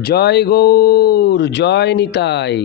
জয় গৌর, জয় নিতাই।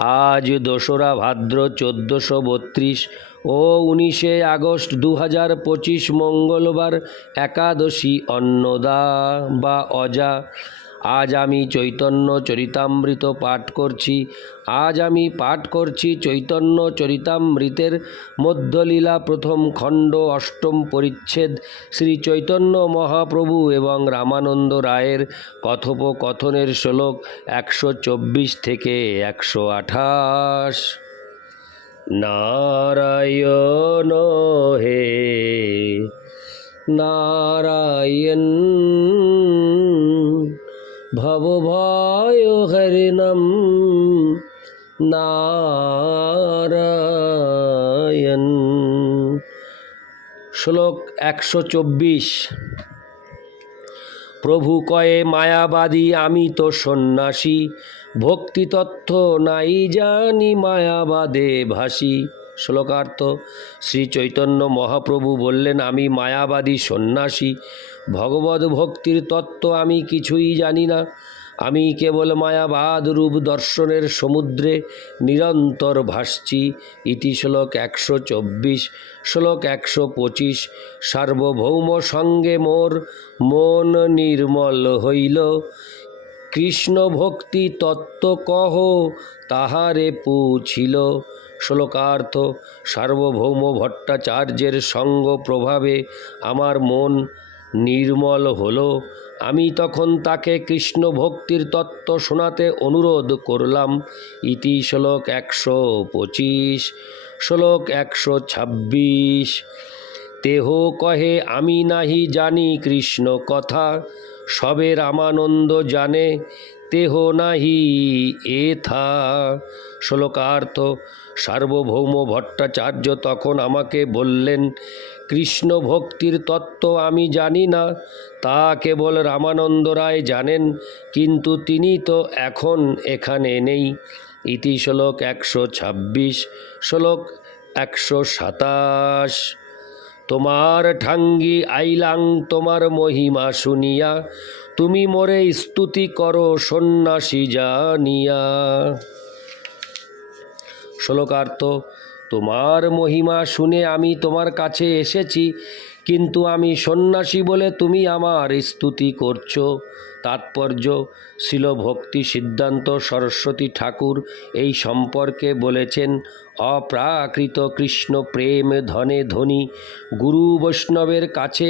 আজ দোসরা ভাদ্র চোদ্দোশো বত্রিশ ও উনিশে আগস্ট দু হাজার পঁচিশ মঙ্গলবার একাদশী অন্নদা বা অজা। আজ আমি চৈতন্য চরিতামৃত পাঠ করছি। আজ আমি পাঠ করছি চৈতন্য চরিতামৃতের মধ্যলীলা প্রথম খণ্ড অষ্টম পরিচ্ছেদ। শ্রী চৈতন্য মহাপ্রভু এবং রামানন্দ রায়ের কথোপকথনের শ্লোক একশো চব্বিশ থেকে একশো আঠাশ। নারায়ণ হে, নারায়ণ। ভবভয় হরিণম নারায়ণ। শ্লোক একশো চব্বিশ। প্রভু কয়ে, মায়াবাদী আমি তো সন্ন্যাসী, ভক্তিতত্ত্ব নাই জানি মায়াবাদে ভাসি। শ্লোকার্থ শ্রী চৈতন্য মহাপ্রভু বললেন, আমি মায়াবাদী সন্ন্যাসী। ভগবত ভক্তির তত্ত্ব আমি কিছুই জানি না। আমি কেবল মায়াবাদ রূপ দর্শনের সমুদ্রে নিরন্তর ভাসছি। ইতি শ্লোক একশো চব্বিশ, শ্লোক একশো পঁচিশ। সার্বভৌম সঙ্গে মোর মন নির্মল হইল। কৃষ্ণ ভক্তি তত্ত্ব কহ তাহারে পুছিল। শ্লোকার্থ সার্বভৌম ভট্টাচার্যের সঙ্গ প্রভাবে আমার মন নির্মল হলো। আমি তখন তাকে কৃষ্ণ ভক্তির তত্ত্ব শোনাতে অনুরোধ করলাম। ইতি শ্লোক একশো পঁচিশ, শ্লোক একশো ছাব্বিশ। তেহ কহে, আমি নাহি জানি কৃষ্ণ কথা। সবে রামানন্দ জানে তেহ নাহি এথা শ্লোকার্থ, সার্বভৌম ভট্টাচার্য তখন আমাকে বললেন, কৃষ্ণ ভক্তির তত্ত্ব আমি জানি না, তা কেবল রামানন্দ রায় জানেন, কিন্তু তিনি তো এখন এখানে নেই। ইতি শ্লোক একশো ছাব্বিশ, শ্লোক একশো সাতাশ। তোমার ঠাঙ্গি আইলাং তোমার মহিমা শুনিয়া, তুমি মোরে স্তুতি করো সন্ন্যাসী জানিয়া। শ্লোকার্থ, তোমার মহিমা শুনে আমি তোমার কাছে এসেছি কিন্তু আমি সন্ন্যাসী বলে তুমি আমার স্তুতি করছ। তাৎপর্য শিল ভক্তি সিদ্ধান্ত সরস্বতী ঠাকুর এই সম্পর্কে বলেছেন, অপ্রাকৃত কৃষ্ণ প্রেম ধনে ধনী, গুরু বৈষ্ণবের কাছে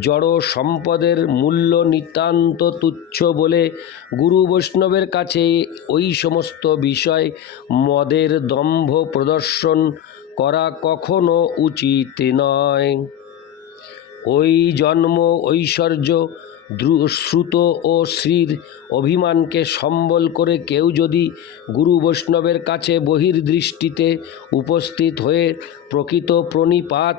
জড় সম্পদের মূল্য নিতান্ত তুচ্ছ বলে গুরু বৈষ্ণবের কাছে ওই সমস্ত বিষয় মদের দম্ভ প্রদর্শন করা কখনো উচিত নয়। ওই জন্ম, ঐশ্বর্য শ্রুত ও শ্রীর অভিমানকে সম্বল করে কেউ যদি গুরু বৈষ্ণবের কাছে বহির্দৃষ্টিতে উপস্থিত হয়ে প্রকৃত প্রণিপাত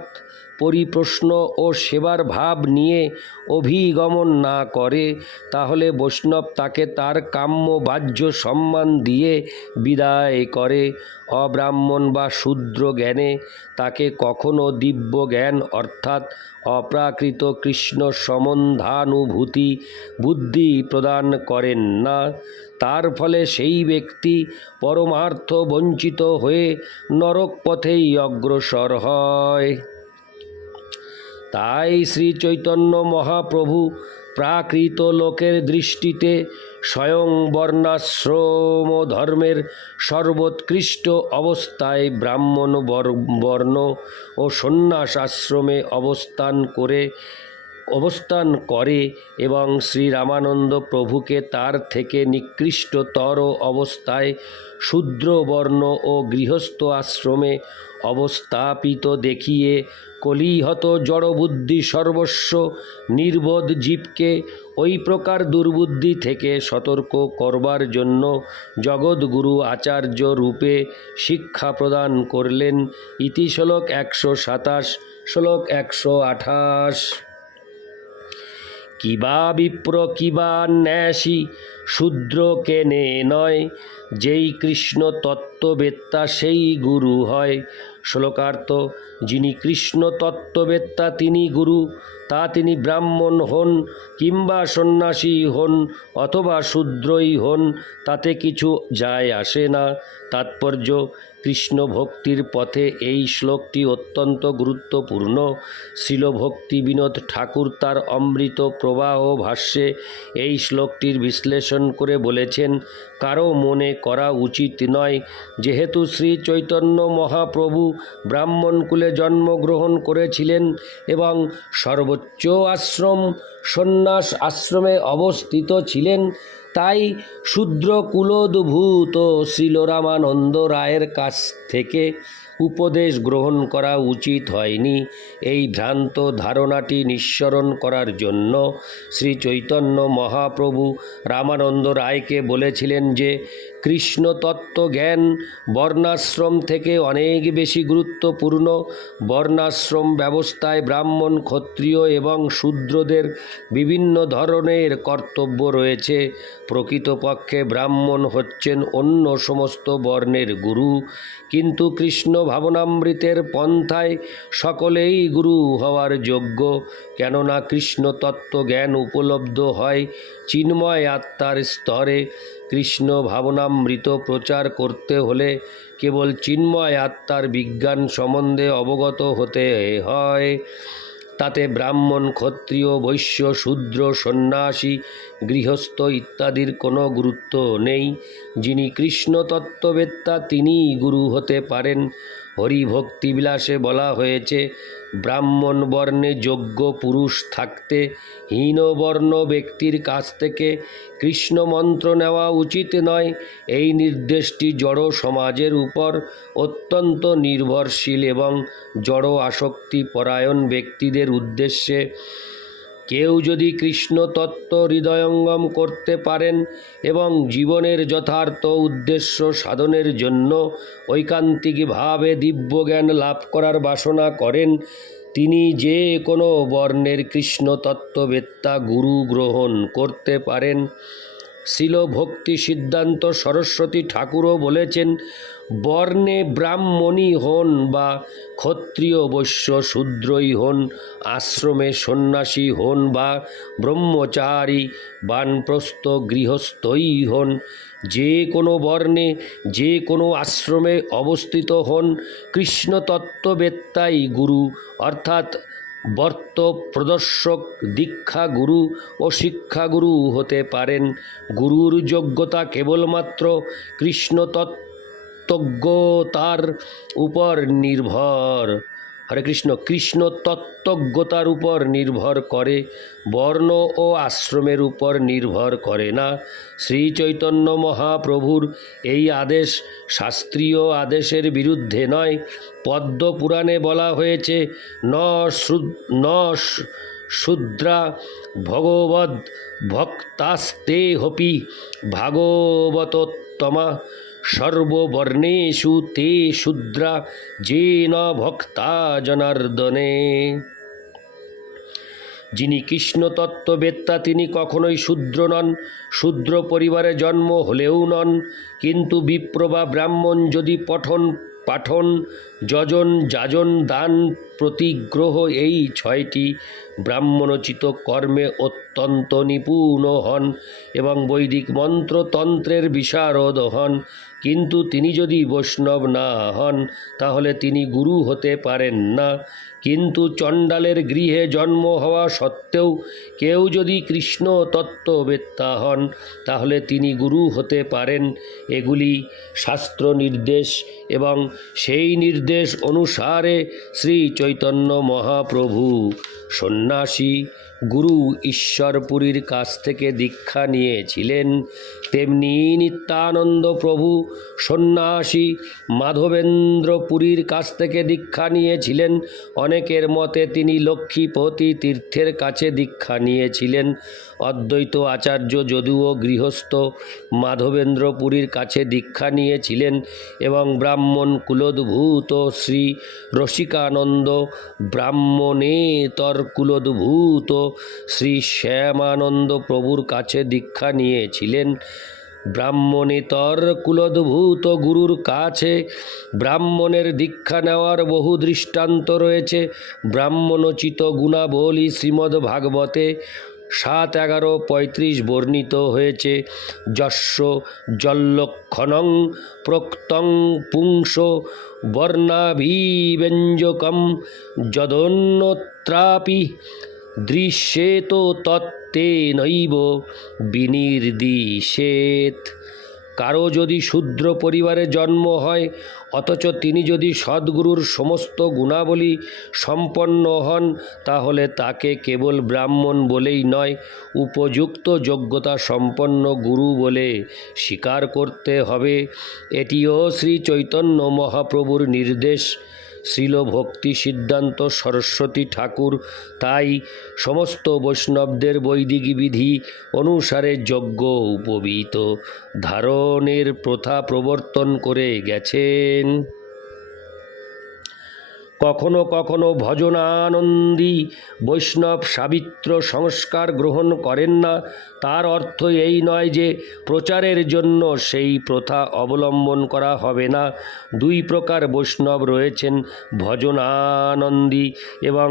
পরিপ্রশ্ন ও সেবার ভাব নিয়ে অভিগমন না করে, তাহলে বৈষ্ণব তাকে তার কাম্য বাহ্য সম্মান দিয়ে বিদায় করে। অব্রাহ্মণ বা শূদ্র জ্ঞানে তাকে কখনো দিব্য জ্ঞান অর্থাৎ অপ্রাকৃত কৃষ্ণ সম্বন্ধানুভূতি বুদ্ধি প্রদান করেন না। তার ফলে সেই ব্যক্তি পরমার্থ বঞ্চিত হয়ে নরক পথেই অগ্রসর হয়। তাই শ্রী চৈতন্য মহাপ্রভু প্রাকৃত লোকের দৃষ্টিতে স্বয়ং বর্ণাশ্রম ধর্মের সর্বোৎকৃষ্ট অবস্থায় ব্রাহ্মণ বর- বর্ণ ও সন্ন্যাস আশ্রমে অবস্থান করে অবস্থান করে এবং শ্রী রামানন্দ প্রভুকে তার থেকে নিকৃষ্টতর অবস্থায় শূদ্রবর্ণ ও গৃহস্থ আশ্রমে অবস্থাপিত দেখিয়ে কলিহত জড়বুদ্ধি সর্বস্ব, নির্বোধ জীবকে ওই প্রকার দুর্বুদ্ধি থেকে সতর্ক করবার জন্য জগৎগুরু আচার্য রূপে শিক্ষা প্রদান করলেন। ইতিশ্লোক একশো সাতাশ, শ্লোক একশো আঠাশ। কিবা বিপ্র, কিবা ন্যাসী, শূদ্র কেনে নয়। যেই কৃষ্ণ তত্ত্ববেত্তা সেই গুরু হয়। শ্লোকার্থ, যিনি কৃষ্ণ তত্ত্ববেত্তা তিনি গুরু, তা তিনি ব্রাহ্মণ হন কিংবা সন্ন্যাসী হন অথবা শূদ্রই হন, তাতে কিছু যায় আসে না। তাৎপর্য কৃষ্ণ ভক্তির পথে এই শ্লোকটি অত্যন্ত গুরুত্বপূর্ণ। শিলভক্তি বিনোদ ঠাকুর তার অমৃত প্রবাহ ভাষ্যে এই শ্লোকটির বিশ্লেষণ করে বলেছেন কারও মনে করা উচিত নয়, যেহেতু শ্রী চৈতন্য মহাপ্রভু ব্রাহ্মণকুলে জন্মগ্রহণ করেছিলেন এবং সর্বোচ্চ আশ্রম সন্ন্যাস আশ্রমে অবস্থিত ছিলেন তাই শূদ্র কুলোদ্ভূত শ্রীলরামানন্দ রায়ের কাছ থেকে উপদেশ গ্রহণ করা উচিত হয়নি। এই ভ্রান্ত ধারণাটি নিঃসরণ করার জন্য শ্রী চৈতন্য মহাপ্রভু রামানন্দ রায়কে বলেছিলেন যে কৃষ্ণ তত্ত্ব জ্ঞান বর্ণাশ্রম থেকে অনেক বেশি গুরুত্বপূর্ণ। বর্ণাশ্রম ব্যবস্থায় ব্রাহ্মণ, ক্ষত্রিয় এবং শূদ্রদের বিভিন্ন ধরনের কর্তব্য রয়েছে। প্রকৃতপক্ষে ব্রাহ্মণ হচ্ছেন অন্য সমস্ত বর্ণের গুরু। কিন্তু কৃষ্ণ ভাবনামৃতের পন্থায় সকলেই গুরু হওয়ার যোগ্য। কেননা কৃষ্ণ তত্ত্ব জ্ঞান উপলব্ধ হয় চিন্ময় আত্মার স্তরে। কৃষ্ণ ভাবনামৃত প্রচার করতে হলে কেবল চিন্ময় আত্মার বিজ্ঞান সম্বন্ধে অবগত হতে হয়। তাতে ব্রাহ্মণ, ক্ষত্রিয়, বৈশ্য, শূদ্র, সন্ন্যাসী গৃহস্থ ইত্যাদির কোনো গুরুত্ব নেই। যিনি কৃষ্ণ তত্ত্ববেত্তা তিনিই গুরু হতে পারেন। হরিভক্তিবিলাসে বলা হয়েছে ব্রাহ্মণ বর্ণে যোগ্য পুরুষ থাকতে, হীনবর্ণ ব্যক্তির কাছ থেকে কৃষ্ণ মন্ত্র নেওয়া উচিত নয়। এই নির্দেশটি জড় সমাজের উপর অত্যন্ত নির্ভরশীল এবং জড় আসক্তি পরায়ণ ব্যক্তিদের উদ্দেশ্যে কেউ যদি কৃষ্ণ তত্ত্ব হৃদয়ঙ্গম করতে পারেন এবং জীবনের যথার্থ উদ্দেশ্য সাধনের জন্য ঐকান্তিকভাবে দিব্যজ্ঞান লাভ করার বাসনা করেন, তিনি যে কোনো বর্ণের কৃষ্ণ তত্ত্ববেত্তা গুরু গ্রহণ করতে পারেন। শিল ভক্তি সিদ্ধান্ত সরস্বতী ঠাকুরও বলেছেন, বর্ণে ব্রাহ্মণী হন বা ক্ষত্রিয় বৈশ্য শূদ্রই হন, আশ্রমে সন্ন্যাসী হন বা ব্রহ্মচারী, বানপ্রস্থ গৃহস্থই হন। যে কোনো বর্ণে, যে কোনো আশ্রমে অবস্থিত হন কৃষ্ণ তত্ত্ববেত্তাই গুরু, অর্থাৎ বর্ত প্রদর্শক দীক্ষা গুরু ও শিক্ষাগুরু হতে পারেন। গুরুর যোগ্যতা কেবলমাত্র কৃষ্ণতত্ত্বজ্ঞতার উপর নির্ভর। হরে কৃষ্ণ কৃষ্ণ তত্ত্বজ্ঞতার উপর নির্ভর করে, বর্ণ ও আশ্রমের উপর নির্ভর করে না। শ্রী চৈতন্য মহাপ্রভুর এই আদেশ শাস্ত্রীয় আদেশের বিরুদ্ধে নয়। পদ্ম পুরাণে বলা হয়েছে, ন ন শূদ্রা ভগবদ ভক্তাস্তে হপি ভাগবতোত্তমা। সর্ববর্ণেষু তে শূদ্রা যে ভক্তা জনার্দনে। যিনি কৃষ্ণ তত্ত্ববেত্তা তিনি কখনোই শূদ্র নন। শূদ্র পরিবারে জন্ম হলেও নন। কিন্তু বিপ্র বা ব্রাহ্মণ যদি পঠন, পাঠন, যজন, যাজন, দান, প্রতিগ্রহ এই ছয়টি ব্রাহ্মণোচিত কর্মে অত্যন্ত নিপুণ হন এবং বৈদিক মন্ত্রতন্ত্রের বিশারদ হন। কিন্তু তিনি যদি বৈষ্ণব না হন তাহলে তিনি গুরু হতে পারেন না। কিন্তু চণ্ডালের গৃহে জন্ম হওয়া সত্ত্বেও কেউ যদি কৃষ্ণ তত্ত্ববেত্তা হন, তাহলে তিনি গুরু হতে পারেন। এগুলি শাস্ত্র নির্দেশ এবং সেই নির্দেশ অনুসারে শ্রী চৈতন্য মহাপ্রভু। সন্ন্যাসী গুরু ঈশ্বরপুরীর কাছ থেকে দীক্ষা নিয়েছিলেন। তেমনি নিত্যানন্দ প্রভু সন্ন্যাসী মাধবেন্দ্রপুরীর কাছ থেকে দীক্ষা নিয়েছিলেন। অনেকের মতে তিনি লক্ষ্মীপতি তীর্থের কাছে দীক্ষা নিয়েছিলেন। অদ্বৈত আচার্য যদুও গৃহস্থ মাধবেন্দ্রপুরীর কাছে দীক্ষা নিয়েছিলেন এবং ব্রাহ্মণ কুলোদ্ভূত শ্রী রসিকানন্দ ব্রাহ্মণেতর কুলোদ্ভূত শ্রী শ্যামানন্দ প্রভুর কাছে দীক্ষা নিয়েছিলেন। ব্রাহ্মণেতর কুলোদ্ভূত গুরুর কাছে ব্রাহ্মণের দীক্ষা নেওয়ার বহু দৃষ্টান্ত রয়েছে। ব্রাহ্মণোচিত গুণাবলী শ্রীমদ্ ভাগবতে সাত এগারো পঁয়ত্রিশ বর্ণিত হয়েছে। যস্য জল্লক্ষণং প্রক্তং পুংস বর্ণাভিব্যঞ্জকম। যদন্যত্রাপি দৃশ্যেত তত্ত্বে নৈব বিনির্দিশেত। কারও যদি শূদ্র পরিবারে জন্ম হয়, অথচ তিনি যদি সদ্গুরুর সমস্ত গুণাবলী সম্পন্ন হন, তাহলে তাকে কেবল ব্রাহ্মণ বলেই নয়, উপযুক্ত যোগ্যতা সম্পন্ন গুরু বলে স্বীকার করতে হবে। এটিও শ্রী চৈতন্য মহাপ্রভুর নির্দেশ। শ্রীল ভক্তি সিদ্ধান্ত সরস্বতী ঠাকুর। তাই সমস্ত বৈষ্ণবদের বৈদিক বিধি অনুসারে যজ্ঞ উপবীত। ধারণের প্রথা প্রবর্তন করে গেছেন। কখনো কখনো ভজনানন্দী বৈষ্ণব সাবিত্র সংস্কার গ্রহণ করেন না। তার অর্থ এই নয় যে প্রচারের জন্য সেই প্রথা অবলম্বন করা হবে না। দুই প্রকার বৈষ্ণব রয়েছেন, ভজনানন্দী এবং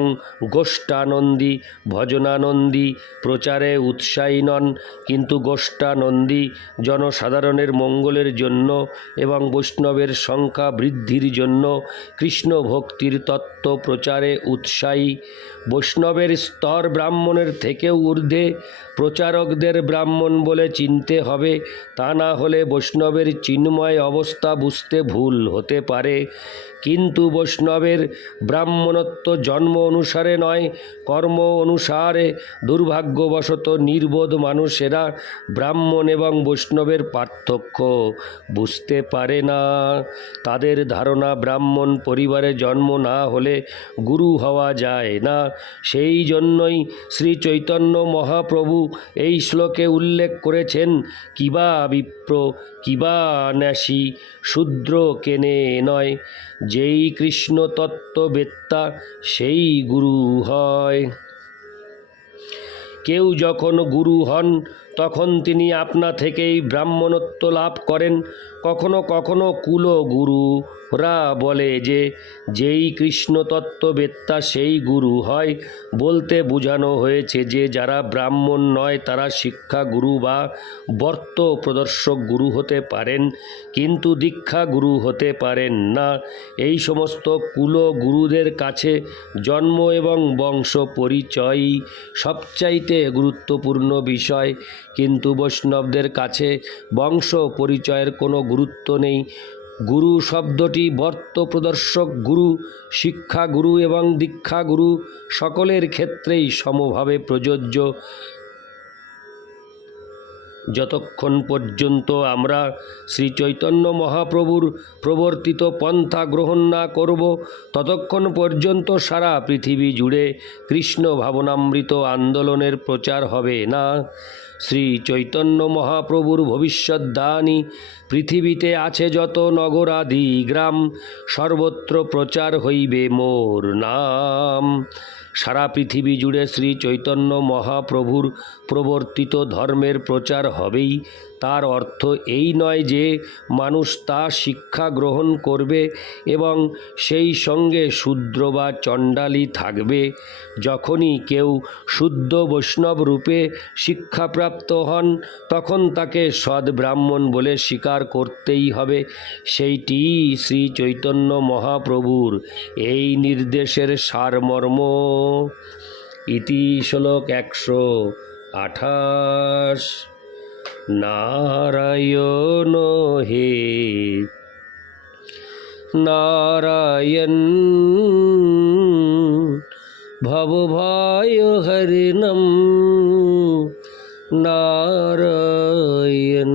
গোষ্ঠানন্দী ভজনানন্দী প্রচারে উৎসাহী নন, কিন্তু গোষ্ঠানন্দী জনসাধারণের মঙ্গলের জন্য এবং বৈষ্ণবের সংখ্যা বৃদ্ধির জন্য কৃষ্ণ ভক্তির তত্ত্ব প্রচারে উৎসাহী। বৈষ্ণবের স্তর ব্রাহ্মণের থেকেও ঊর্ধ্বে। প্রচারকদের ব্রাহ্মণ বলে চিনতে হবে, তা না হলে বৈষ্ণবের চিন্ময় অবস্থা বুঝতে ভুল হতে পারে। কিন্তু বৈষ্ণবের ব্রাহ্মণত্ব জন্ম অনুসারে নয়, কর্ম অনুসারে দুর্ভাগ্যবশত নির্বোধ মানুষেরা ব্রাহ্মণ এবং বৈষ্ণবের পার্থক্য বুঝতে পারে না। তাদের ধারণা ব্রাহ্মণ পরিবারে জন্ম না হলে গুরু হওয়া যায় না। সেই জন্যই শ্রী চৈতন্য মহাপ্রভু এই শ্লোকে উল্লেখ করেছেন, কিবা বিপ্র কিবা ন্যাসি শূদ্র কেনে নয়। যেই কৃষ্ণ তত্ত্ববেত্তা, সেই গুরু হয়। কেউ যখন গুরু হন, তখন তিনি আপনা থেকেই ব্রাহ্মণত্ব লাভ করেন। কখনো কখনো কুল গুরুরা বলে যে, যেই কৃষ্ণ তত্ত্ববেত্তা সেই গুরু হয়। বলতে বোঝানো হয়েছে যে, যারা ব্রাহ্মণ নয়, তারা শিক্ষা গুরু বা বর্ত প্রদর্শক গুরু হতে পারেন, কিন্তু দীক্ষা গুরু হতে পারেন না। এই সমস্ত কুল গুরুদের কাছে জন্ম এবং বংশ পরিচয়ই সবচাইতে গুরুত্বপূর্ণ বিষয়। কিন্তু বৈষ্ণবদের কাছে বংশ পরিচয়ের কোনো গুরুত্ব নেই। গুরু শব্দটি বর্ত প্রদর্শক গুরু শিক্ষা গুরু এবং দীক্ষা গুরু সকলের ক্ষেত্রেই সমভাবে প্রযোজ্য। যতক্ষণ পর্যন্ত আমরা শ্রী চৈতন্য মহাপ্রভুর প্রবর্তিত পন্থা গ্রহণ না করব, ততক্ষণ পর্যন্ত সারা পৃথিবী জুড়ে কৃষ্ণ ভাবনামৃত আন্দোলনের প্রচার হবে না। শ্রী চৈতন্য মহাপ্রভুর ভবিষ্যৎ দানই পৃথিবীতে আছে যত নগরাদি গ্রাম, সর্বত্র প্রচার হইবে মোর নাম। সারা পৃথিবী জুড়ে শ্রী চৈতন্য মহাপ্রভুর প্রবর্তিত ধর্মের প্রচার হবেই। তার অর্থ এই নয় যে মানুষ তা শিক্ষা গ্রহণ করবে এবং সেই সঙ্গে শূদ্র বা চণ্ডালী থাকবে। যখনই কেউ শুদ্ধ বৈষ্ণব রূপে শিক্ষাপ্রাপ্ত হন, তখন তাকে সদ ব্রাহ্মণ বলে স্বীকার করতেই হবে। সেইটি শ্রী চৈতন্য মহাপ্রভুর এই নির্দেশের সারমর্ম। ইতি শ্লোক একশো আঠাশ। নারায়ণ হে নারায়ণ ভবভায় হরিণম নারায়ণ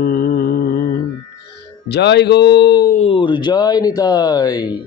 জয় গৌর জয় নিতাই